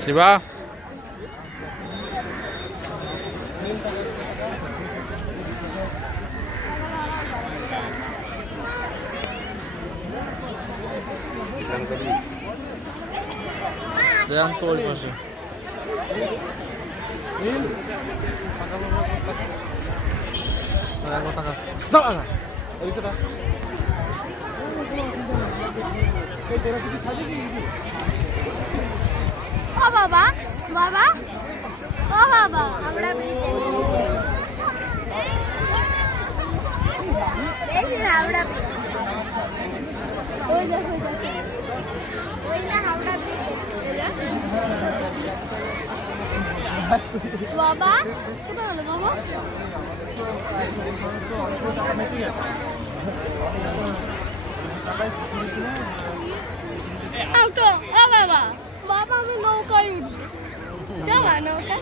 Shiba Sean তো ওই পাশে ও বাবা বাবা ও বাবা আমরা হাওড়া ওই দেখো ওই না হাওড়া বাবা কোথায় হলো বাবা আউটো ও বাবা বাবা আমি নৌকায় উঠবো যাওয়া নৌকা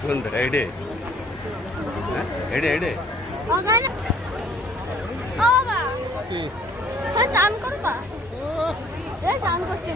কোনটা এডে এডে এডে ওখানে ও বাবা কি চান করবা চান করছে